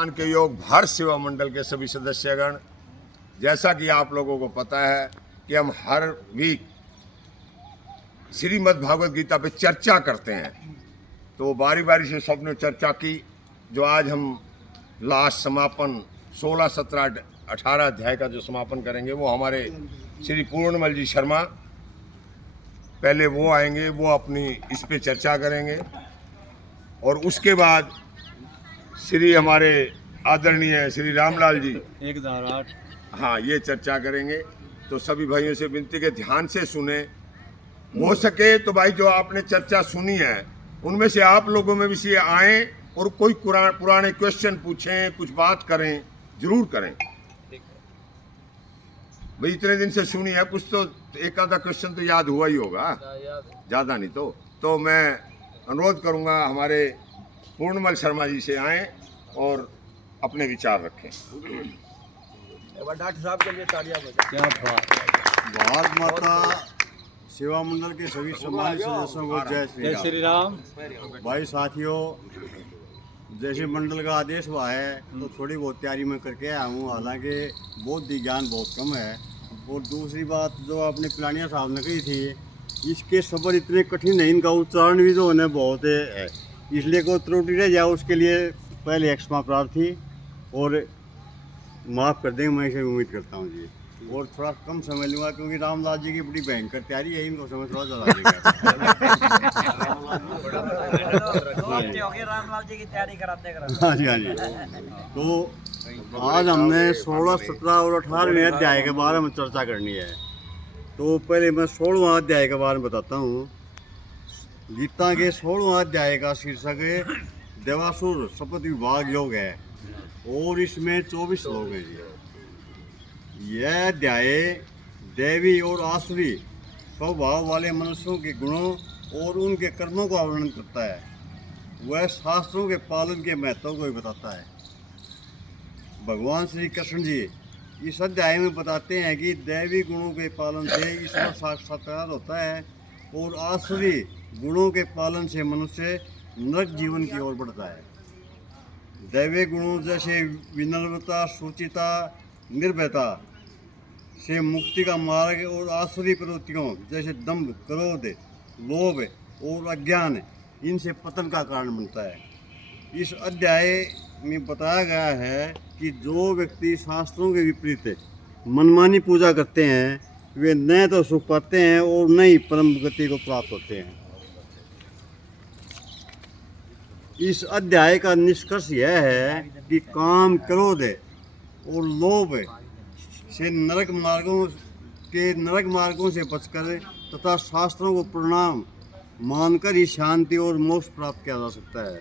सम्मान के योग भारत सेवा मंडल के सभी सदस्यगण, जैसा कि आप लोगों को पता है कि हम हर वीक श्रीमद् भागवत गीता पे चर्चा करते हैं, तो बारी बारी से सबने चर्चा की। जो आज हम लास्ट समापन 16, 17, 18 अध्याय का जो समापन करेंगे वो हमारे श्री पूर्णमल जी शर्मा पहले वो आएंगे, वो अपनी इस पे चर्चा करेंगे और उसके बाद श्री हमारे आदरणीय श्री रामलाल जी 1,8 हाँ ये चर्चा करेंगे। तो सभी भाइयों से विनती के ध्यान से सुने, हो सके तो भाई जो आपने चर्चा सुनी है उनमें से आप लोगों में भी से आए और कोई पुराने क्वेश्चन पूछें, कुछ बात करें, जरूर करें। भाई इतने दिन से सुनी है, कुछ तो एक आधा क्वेश्चन तो याद हुआ ही होगा, ज़्यादा नहीं तो मैं अनुरोध करूंगा हमारे पूर्णमल शर्मा जी से आए और अपने विचार रखें। डॉक्टर साहब के लिए तालियां बजाएं। क्या बात। भारत माता सेवा मंडल के सभी सम्मानित सदस्यों को जय जय श्री राम। भाई साथियों, जैसे मंडल का आदेश हुआ है तो थोड़ी बहुत तैयारी में करके आया हूँ। हालांकि बौद्ध ज्ञान बहुत कम है। और दूसरी बात जो आपने पिलानिया साहब ने कही थी, इसके शब्द इतने कठिन है, इनका उच्चारण भी जो है बहुत है, इसलिए कोई त्रुटि रह जाए उसके लिए पहले क्षमा प्रार्थी और माफ़ कर देंगे, मैं इसे उम्मीद करता हूँ जी। और थोड़ा कम समय लूँगा क्योंकि रामलाल जी की बड़ी भयंकर तैयारी है, इनको समय थोड़ा ज़्यादा लगेगा। रामलाल जी की तैयारी कराते हाँ जी, हाँ जी। तो आज हमने 16, 17 और 18वें अध्याय के बारे में चर्चा करनी है। तो पहले मैं 16वां अध्याय के बारे में बताता हूँ। गीता के 16वां अध्याय का शीर्षक है देवासुर शपथ विभाग योग है और इसमें 24 श्लोक हैं जी। यह अध्याय देवी और आसुरी स्वभाव वाले मनुष्यों के गुणों और उनके कर्मों का वर्णन करता है। वह शास्त्रों के पालन के महत्व को भी बताता है। भगवान श्री कृष्ण जी इस अध्याय में बताते हैं कि दैवी गुणों के पालन से ईश्वर साक्षात्कार होता है और आसुरी गुणों के पालन से मनुष्य नरक जीवन की ओर बढ़ता है। दैवीय गुणों जैसे विनम्रता, शुचिता, निर्भयता से मुक्ति का मार्ग और आसुरी प्रवृत्तियों जैसे दंभ, क्रोध, लोभ और अज्ञान इनसे पतन का कारण बनता है। इस अध्याय में बताया गया है कि जो व्यक्ति शास्त्रों के विपरीत मनमानी पूजा करते हैं वे न तो सुख पाते हैं और न ही परम गति को प्राप्त होते हैं। इस अध्याय का निष्कर्ष यह है कि काम, क्रोध और लोभ से नरक मार्गों से बचकर तथा शास्त्रों को प्रणाम मानकर ही शांति और मोक्ष प्राप्त किया जा सकता है।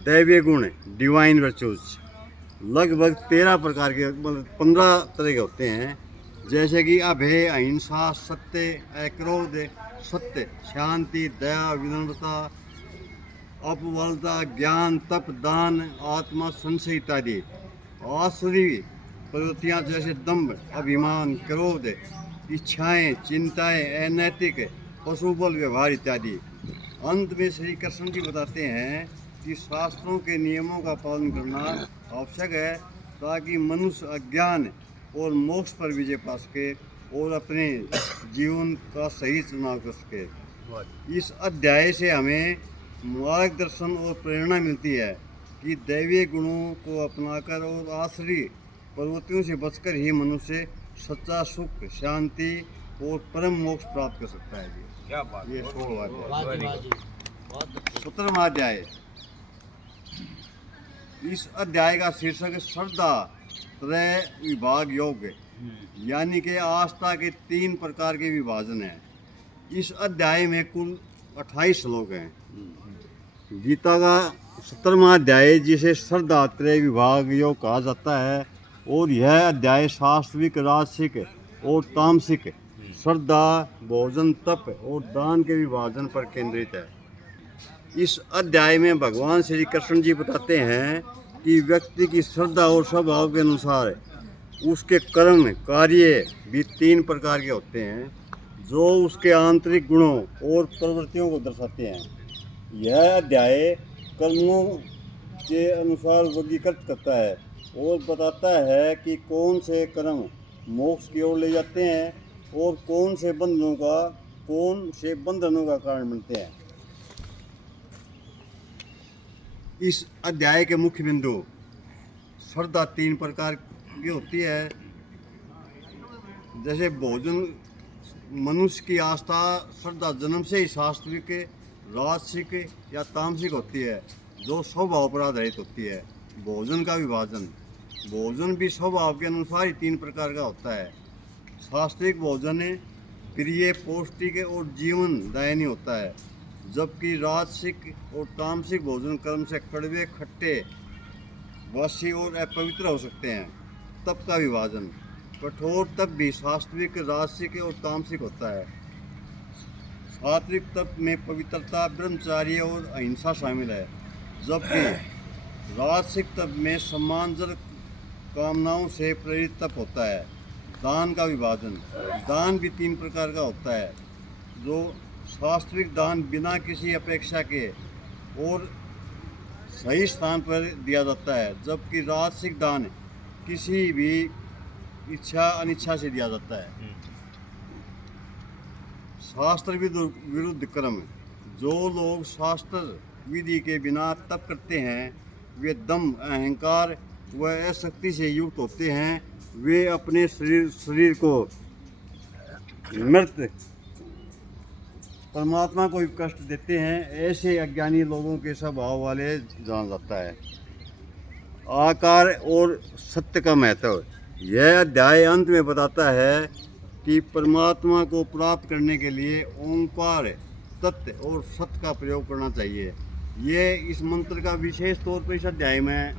दैवीय गुण, डिवाइन वर्चूज, लगभग 13 प्रकार के, मतलब 15 तरह के होते हैं, जैसे कि अभय, अहिंसा, सत्य, अक्रोध, सत्य, शांति, दया, विनम्रता, अपवलता, ज्ञान, तप, दान, आत्मा संशय इत्यादि। आसुरी प्रवृत्तियाँ जैसे दंभ, अभिमान, क्रोध, इच्छाएं, चिंताएं, अनैतिक, पशुबल व्यवहार इत्यादि। अंत में श्री कृष्ण जी बताते हैं कि शास्त्रों के नियमों का पालन करना आवश्यक है ताकि मनुष्य अज्ञान और मोक्ष पर विजय पा सके और अपने जीवन का सही चुनाव कर सके। इस अध्याय से हमें मार्गदर्शन और प्रेरणा मिलती है कि दैवीय गुणों को अपनाकर और आसुरी प्रवृत्तियों से बचकर ही मनुष्य सच्चा सुख, शांति और परम मोक्ष प्राप्त कर सकता है। क्या बात। ये 16वां अध्याय। 17वां अध्याय। इस अध्याय का शीर्षक श्रद्धा त्रय विभाग योग, यानी कि आस्था के 3 प्रकार के विभाजन हैं। इस अध्याय में कुल 28 श्लोक हैं। गीता का 17वां अध्याय जिसे श्रद्धा त्रय विभाग योग कहा जाता है और यह अध्याय शास्त्रिक, राजसिक और तामसिक श्रद्धा, भोजन, तप और दान के विभाजन पर केंद्रित है। इस अध्याय में भगवान श्री कृष्ण जी बताते हैं कि व्यक्ति की श्रद्धा और स्वभाव के अनुसार उसके कर्म, कार्य भी 3 प्रकार के होते हैं जो उसके आंतरिक गुणों और प्रवृत्तियों को दर्शाते हैं। यह अध्याय कर्मों के अनुसार वर्गीकृत करता है और बताता है कि कौन से कर्म मोक्ष की ओर ले जाते हैं और कौन से बंधनों का कारण बनते हैं। इस अध्याय के मुख्य बिंदु श्रद्धा 3 प्रकार की होती है। जैसे भोजन, मनुष्य की आस्था श्रद्धा जन्म से ही सात्विक, राजसिक या तामसिक होती है, जो स्वभाव पर आधारित होती है। भोजन का विभाजन, भोजन भी स्वभाव के अनुसार ही 3 प्रकार का होता है। सात्विक भोजन प्रिय, पौष्टिक और जीवन दायनी होता है, जबकि राजसिक और तामसिक भोजन कर्म से कड़वे, खट्टे, वासी और अपवित्र हो सकते हैं। तप का विभाजन, कठोर तप भी सात्विक, राजसिक और तामसिक होता है। सात्विक तप में पवित्रता, ब्रह्मचार्य और अहिंसा शामिल है, जबकि राजसिक तप में सम्मानजनक कामनाओं से प्रेरित तप होता है। दान का विभाजन, दान भी 3 प्रकार का होता है, जो सात्विक दान बिना किसी अपेक्षा के और सही स्थान पर दिया जाता है, जबकि राजसिक दान किसी भी इच्छा अनिच्छा से दिया जाता है। शास्त्र विरुद्ध कर्म, जो लोग शास्त्र विधि के बिना तप करते हैं वे दम, अहंकार व अशक्ति से युक्त होते हैं। वे अपने शरीर को मृत परमात्मा को भी कष्ट देते हैं। ऐसे अज्ञानी लोगों के स्वभाव वाले जान जाता है। आकार और सत्य का महत्व, यह अध्याय अंत में बताता है कि परमात्मा को प्राप्त करने के लिए ओंकार, तत्व और सत्य का प्रयोग करना चाहिए। ये इस मंत्र का विशेष तौर पर इस अध्याय में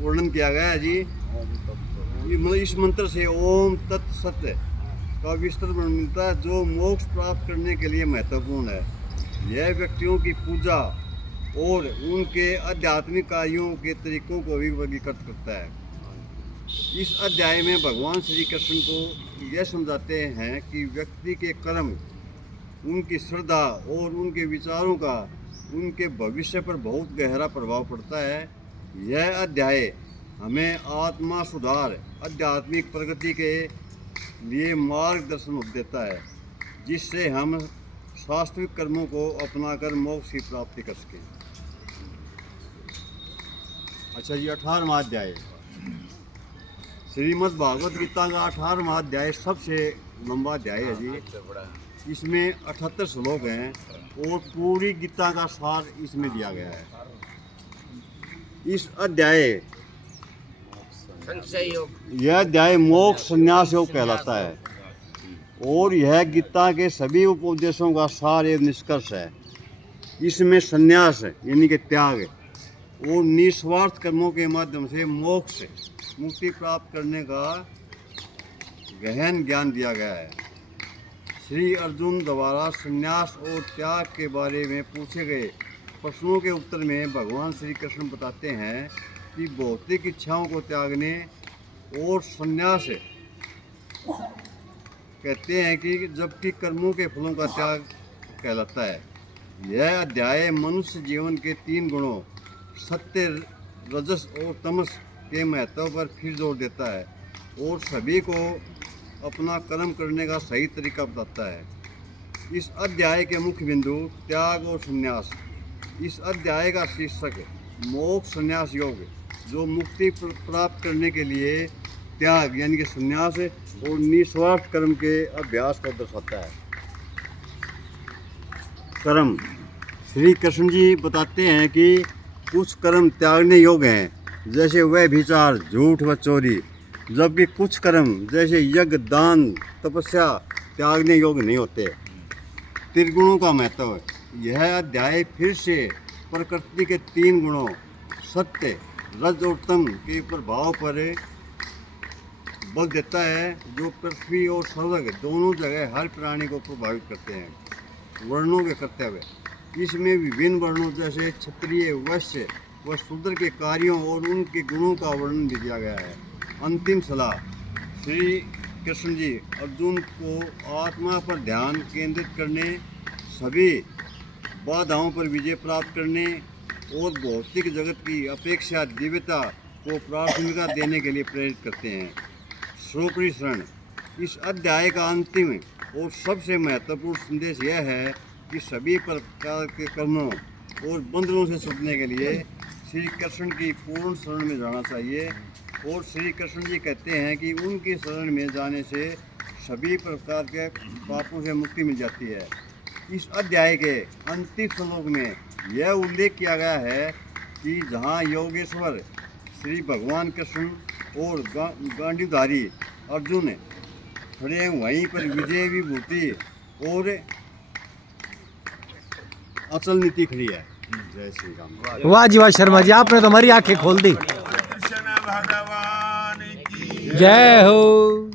वर्णन किया गया है जी। इस मंत्र से ओम तत् सत्य का विस्तृत वर्णन मिलता है, जो मोक्ष प्राप्त करने के लिए महत्वपूर्ण है। यह व्यक्तियों की पूजा और उनके आध्यात्मिक कार्यों के तरीकों को भी वर्गीकृत करता है। इस अध्याय में भगवान श्री कृष्ण को यह समझाते हैं कि व्यक्ति के कर्म, उनकी श्रद्धा और उनके विचारों का उनके भविष्य पर बहुत गहरा प्रभाव पड़ता है। यह अध्याय हमें आत्मा सुधार, आध्यात्मिक प्रगति के लिए मार्गदर्शन देता है, जिससे हम सात्विक कर्मों को अपनाकर मोक्ष की प्राप्ति कर सकें। अच्छा जी, 18वां अध्याय श्रीमद् भागवत गीता का 18वां अध्याय सबसे लंबा अध्याय है जी। इसमें 78 श्लोक हैं और पूरी गीता का सार इसमें दिया गया है। इस अध्याय यह अध्याय मोक्ष संन्यास योग कहलाता है और यह गीता के सभी उपदेशों का सार एवं निष्कर्ष है। इसमें संन्यास यानी कि त्याग और निस्वार्थ कर्मों के माध्यम से मोक्ष, मुक्ति प्राप्त करने का गहन ज्ञान दिया गया है। श्री अर्जुन द्वारा संन्यास और त्याग के बारे में पूछे गए प्रश्नों के उत्तर में भगवान श्री कृष्ण बताते हैं कि भौतिक इच्छाओं को त्यागने और संन्यास कहते हैं कि जबकि कर्मों के फलों का त्याग कहलाता है। यह अध्याय मनुष्य जीवन के 3 गुणों सत्य, रजस और तमस के महत्व पर फिर जोर देता है और सभी को अपना कर्म करने का सही तरीका बताता है। इस अध्याय के मुख्य बिंदु त्याग और संन्यास। इस अध्याय का शीर्षक मोक्ष संन्यास योग, जो मुक्ति प्राप्त करने के लिए त्याग यानी कि संन्यास और निस्वार्थ कर्म के अभ्यास को दर्शाता है। कर्म, श्री कृष्ण जी बताते हैं कि कुछ कर्म त्यागने योग्य हैं, जैसे व्यभिचार, झूठ व चोरी, जबकि कुछ कर्म जैसे यज्ञ, दान, तपस्या त्यागने योग्य नहीं होते। त्रिगुणों का महत्व, यह अध्याय फिर से प्रकृति के 3 गुणों सत्य, रज और तम के प्रभाव पर बल देता है, जो पृथ्वी और स्वर्ग दोनों जगह हर प्राणी को प्रभावित करते हैं। वर्णों के कर्तव्य, इसमें विभिन्न वर्णों जैसे क्षत्रिय, वैश्य व शूद्र के कार्यों और उनके गुणों का वर्णन भी दिया गया है। अंतिम सलाह, श्री कृष्ण जी अर्जुन को आत्मा पर ध्यान केंद्रित करने, सभी बाधाओं पर विजय प्राप्त करने और भौतिक जगत की अपेक्षा दिव्यता को प्राथमिकता देने के लिए प्रेरित करते हैं। श्रोपरी शरण। इस अध्याय का अंतिम और सबसे महत्वपूर्ण संदेश यह है कि सभी प्रकार के कर्मों और बंधनों से छूटने के लिए श्री कृष्ण की पूर्ण शरण में जाना चाहिए। और श्री कृष्ण जी कहते हैं कि उनकी शरण में जाने से सभी प्रकार के पापों से मुक्ति मिल जाती है। इस अध्याय के अंतिम श्लोक में यह उल्लेख किया गया है कि जहाँ योगेश्वर श्री भगवान कृष्ण और गांडीवधारी अर्जुन खड़े हैं, वहीं पर विजय विभूति और अचल नीति खड़ी है। जय श्री राम। वाह जी वाह शर्मा जी, आपने तो हमारी आंखें खोल दी। कृष्ण भगवान की जय हो।